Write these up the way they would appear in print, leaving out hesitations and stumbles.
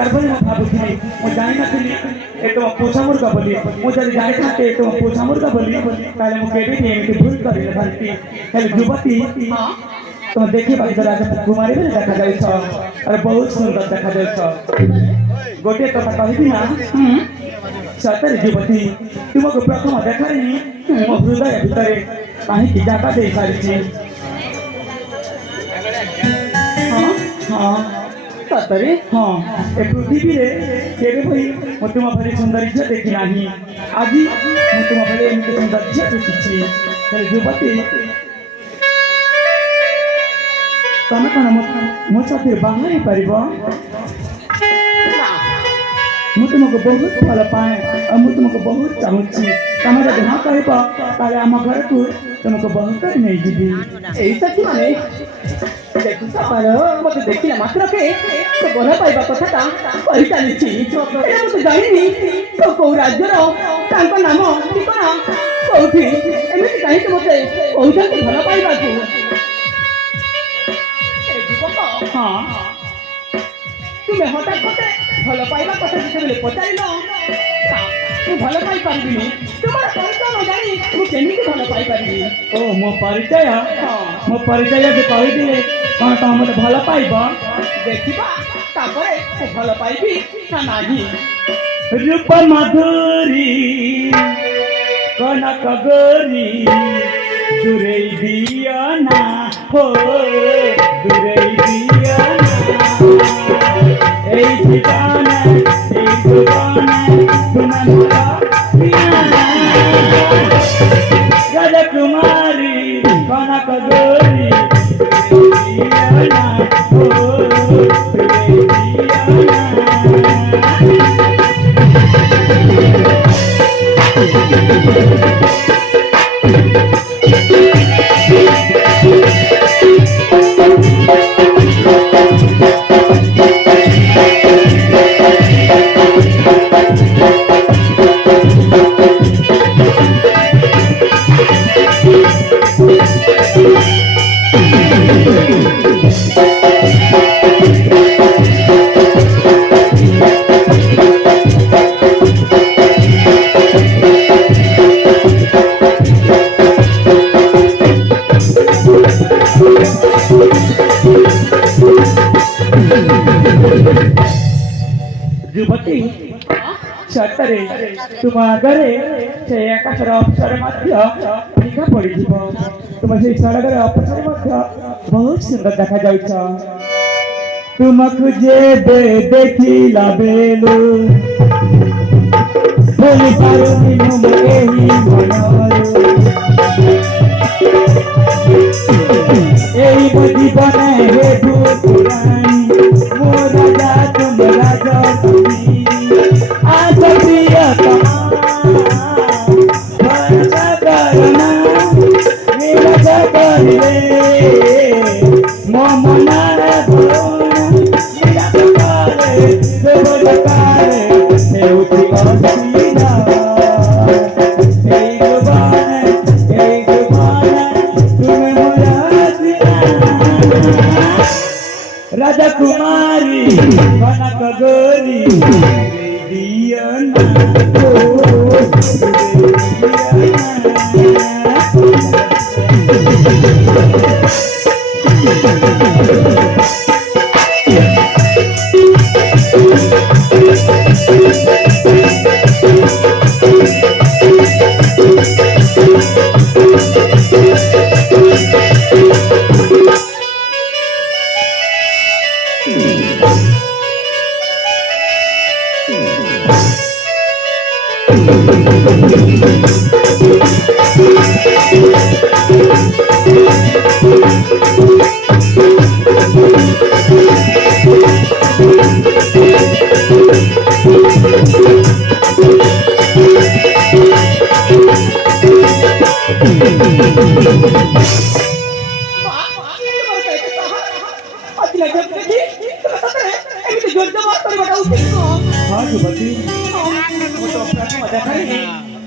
तारपरे मैं भाबुଥିଲି ମୁଁ ଜାଣି ନଥିଲି ଏ ତ ପୂଜା ମୁର୍ଗା ବୋଲି ମୁଁ ଯଦି ଜାଣିଥାନ୍ତି ଏ ତ ପୂଜା ମୁର୍ଗା ବୋଲି ତାହେଲେ ମୁଁ କେବେ ବି ଏମିତି ଭୁଲ କରିନଥାନ୍ତି। ହେଲେ ଯୁବତୀ ତୁମେ ଦେଖିବାକୁ ତ ରାଜକୁମାରୀ ଭଳି ଦେଖାଯାଉଛ। ଆରେ ବହୁତ ସୁନ୍ଦର ଦେଖାଯାଉଛ। ଗୋଟିଏ କଥା କହିବି ନା ସତରେ ଯୁବତୀ ତୁମକୁ ପ୍ରଥମ ଦେଖାରେ ହିଁ ମୋ ହୃଦୟ ଭିତରେ କାହିଁକି ଜାଗା ଦେଇ ସାରିଛି। सतरे हाँ ए पृथ्वी रे केबे भई मो तुम भली सौंदर्य देखि नाही। आज मो तुम भली एमती सौंदर्य देखिछि। हेले युवती तमे कौन मो साथी बाहर पारिबो। मु तुमको बहुत भल पाए और मु तुमको बहुत चाहूछि। तमे जब हाँ कहब ताले आम घर को तुमको बहुत नहीं जीवी। ऐसा कि माने देखु सपार मते देखिला मात्र के तो भल पाइबा कथाटा कहि चालिछि। एटा मते जानिनी तो को राज्यर तांको नाम ठिकाना कोठी एमिति काहे के मते कहउछन्ति भल पाइबा को। ए जुबक हां तुमे हठात मते भल पाइबा कथा जेतेबेले पचारिलो ମୁଁ ଭଲ ପାଇ ପାରିବିନି। ତୁମର ପରିଚୟ ନ ଜାଣି ମୁଁ କେମିତି ଭଲ ପାଇ ପାରିବି। ଓ ମୋ ପରିଚୟ ଯେ କହିଥିଲେ କ'ଣ ତମେ ମୋତେ ଭଲ ପାଇବ। ଦେଖିବା ତାପରେ ମୁଁ ଭଲ ପାଇବି ନା ନାହିଁ। ରୂପ ମାଧୁରୀ କନକ ଗୌରୀ ଦୂରେଇ ଦିଅ ନା ହୋ ଦୂରେଇ ଦିଅ ନା ଏଇ ଠିକାନା ଏଇ ଜୀବନ ତୁମେ ମୋର राजकुमारी कनक गौरी दिया ना हो युवती सतरे तुम आगे से आकाशर अवसर फीका पड़ तुम से सड़कर अवसर बहुत सुंदर देखा जाउछ। तुमको जेबे देखिला बेलु भूली पारुनी मुम एही मनरू एही बुद्धि बने हे पुरानी मो राजा तुम राजा आज प्रिय भरोसा करना मेरा जगरे मो मनार भोना मेरा करे देवल करे हेउति असीना हे जुबान तुम मोरा सीना राजकुमारी कनक गौरी दिया ना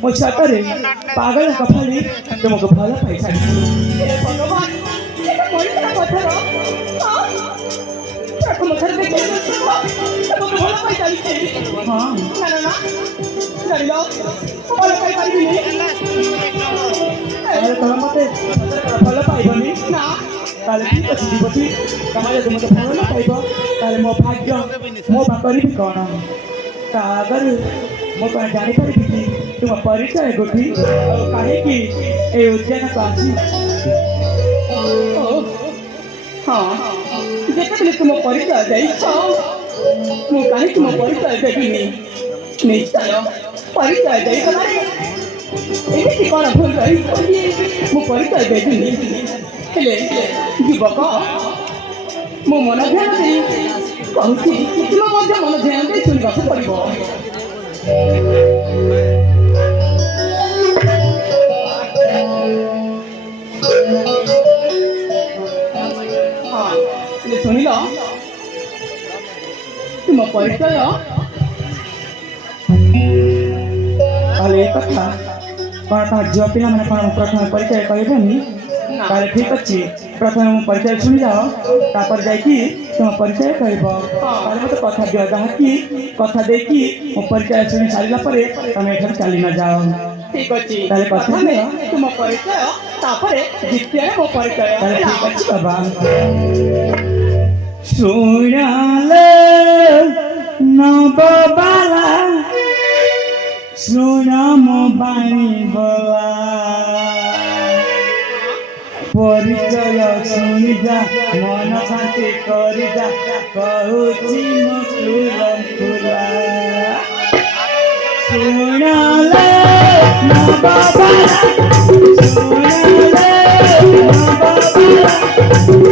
हो सतरे पागल कफाली तुमको भल पैसा भगवान मनीषा कथर ପାଇ ଚାଲିଛି ହଁ ନା ନା ନା ଜାଣିଲ ଭଲ ପାଇପାରିବିନି ତାହେଲେ ତମେ ମତେ ଭଲ ପାଇବନି ନା ତାହେଲେ ଠିକ ଅଛି ଯୁବତୀ ତମେ ଯଦି ମତେ ଭଲ ନ ପାଇବ ତାହେଲେ ମୋ ଭାଗ୍ୟ ମୋ ବା କରିବି କ'ଣ ତା ଆଗରୁ ମୁଁ କ'ଣ ଜାଣିପାରିବି କି ତୁମ ପରିଚୟ ଗୋଟି ଆଉ କାହିଁକି ଏ ଉଦ୍ୟାନକୁ ଆସି ଓ ହଁ ଯେତେବେଳେ ତୁମ ପରିଚୟ ଦେଇଛ ମୁଁ କାହିଁକି ମୋ ପରିଚୟ ଦେବିନି ନିଶ୍ଚୟ ପରିଚୟ ଦେଇଗଲାରେ ଏମିତି କ'ଣ ଭୁଲ ରହିଛି ମୁଁ ପରିଚୟ ଦେବିନି ହେଲେ ଯୁବକ ମୁଁ ମନ ଧ୍ୟାନ ଦେଇ କହୁଛି ତୁମ ମଧ୍ୟ ମନ ଧ୍ୟାନ ଦେଇ ଶୁଣିବାକୁ ପଡ଼ିବ ହଁ ଶୁଣିଲ ତୁମ ପରିଚୟ ତାହେଲେ ଏ କଥା କ'ଣ ତମ ଝିଅ ପିଲାମାନେ କ'ଣ ପ୍ରଥମେ ପରିଚୟ କହିବେନି ତାହେଲେ ଠିକ ଅଛି ପ୍ରଥମେ ମୁଁ ପରିଚୟ ଶୁଣିଯାଅ ତାପରେ ଯାଇକି ତୁମ ପରିଚୟ କହିବ ତାହେଲେ ମୋତେ କଥା ଦିଅ ଯାହାକି କଥା ଦେଇକି ମୋ ପରିଚୟ ଶୁଣି ସାରିଲା ପରେ ତମେ ଏଠାରୁ ଚାଲି ନ ଯାଅ ଠିକ ଅଛି ତାହେଲେ କଥା ପ୍ରଥମେ ଦିଅ ତୁମ ପରିଚୟ ତାପରେ ଦ୍ୱିତୀୟରେ ମୋ ପରିଚୟ ତାହେଲେ ଠିକ ଅଛି ବାବା ଶୁଣାଲେ ନବବାଲା ଶୁଣ ମୋ ବାଣୀ ବଲା ପରିଚୟ ଶୁଣି ଯା ମନ ଶାନ୍ତି କରି ଯା କହୁଛି ମୋ ସୁର ଫୁଲା ଶୁଣାଲେ ନବବାଲା ଶୁଣାଲେ ନବବାଲା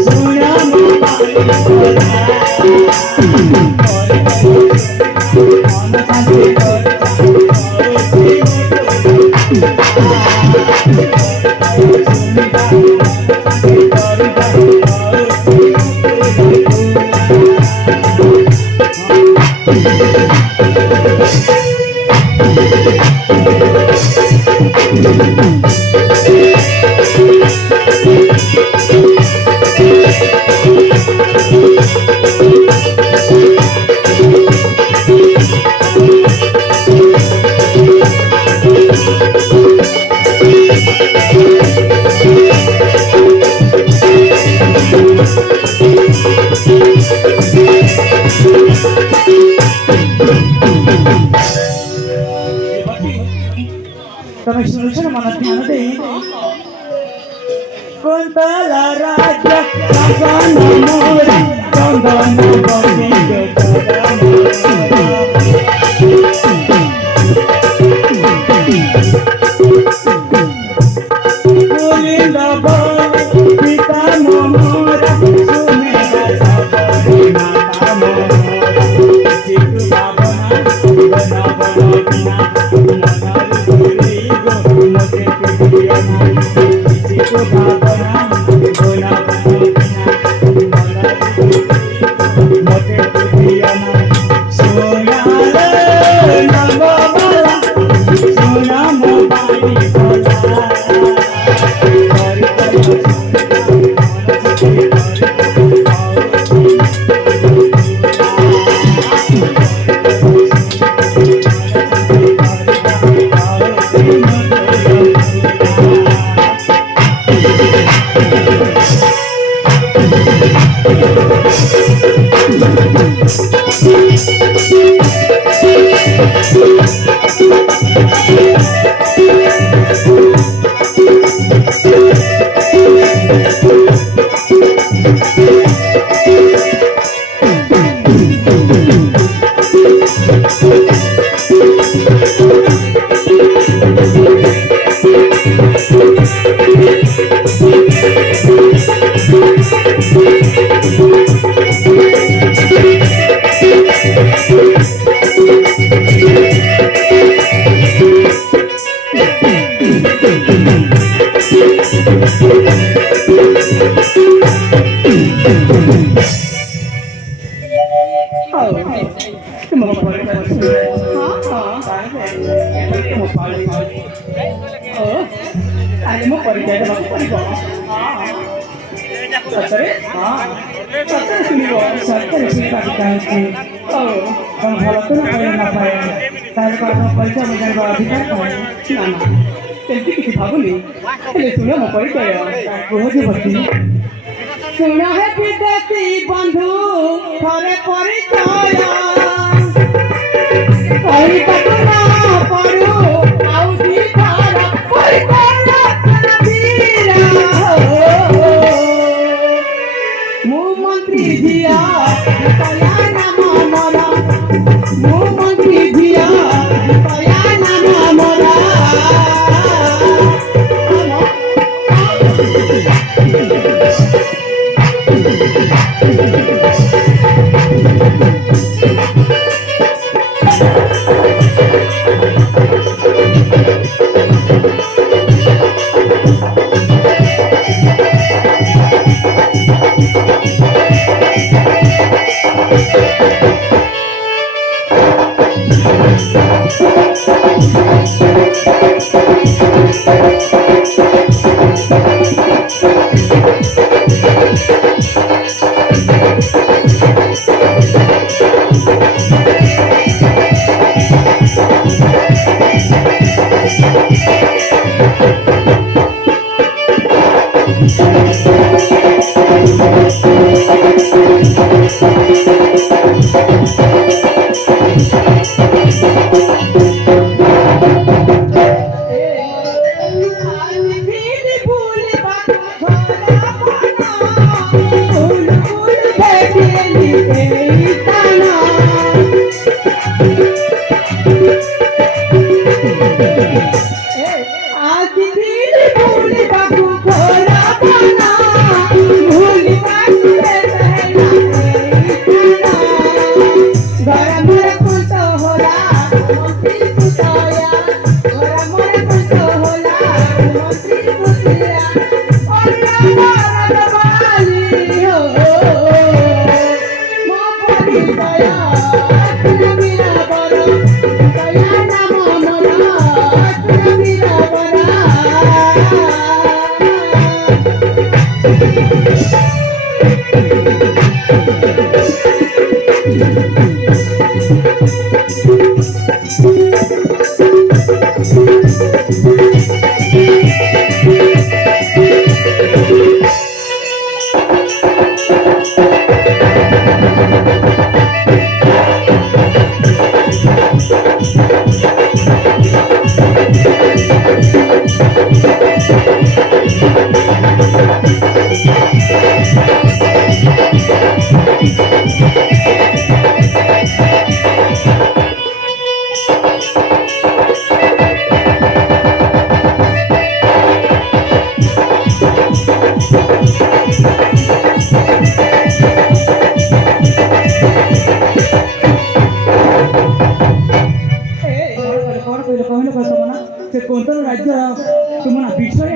ଶୁଣ ମୋ ବାଣୀ ବଲା ମନ ଶାନ୍ତି କରି ତମେ ଶୁଣୁଛ ନା ମନ ଧ୍ୟାନ ଦେଇ କୁନ୍ତଲା ରାଜା ଶାସନ ମୋର ଚନ୍ଦନ ବନିକ କୁଲିନ୍ଦ ପିତା ମୋରା ସୁମେରା ସବରି ମାତା ମୋରା ଚିତୁ ଭାବନା ବନ ବନ ବିନା ସତରେ ଶୁଣିବ ସତରେ ଶୁଣିବାକୁ ଚାହୁଁଛି ହଉ କଣ ଭଲ ତ ନା ପାଏ ନ ପାଏ ତାହେଲେ କଣ ମୋ ପରିଚୟ ମୁଁ ଜାଣିବା ଅଧିକାର ପାଏ ନା ନା ସେମିତି କିଛି ଭାବୁନି ହେଲେ ଶୁଣ ମୋ ପରିଚୟ କୁହ ଯୁବତୀ ଶୁଣ ହେ ବିଦେଶୀ ବନ୍ଧୁ ଥରେ ପରିଚୟ କହିବାକୁ ନା ପଡୁ ଆଉ ଦିଥର ମୁଁ ମନ୍ତ୍ରୀ ଝିଅ କୟା ନାମ ମୋର ମୁଁ ମନ୍ତ୍ରୀ ଝିଅ କୟା ନାମ ମୋର କଣ କହିଲ କହିଲ ତମ ନା ସେ କୋନ୍ତର ରାଜ୍ୟ ତୁମ ନା ବିଷୟ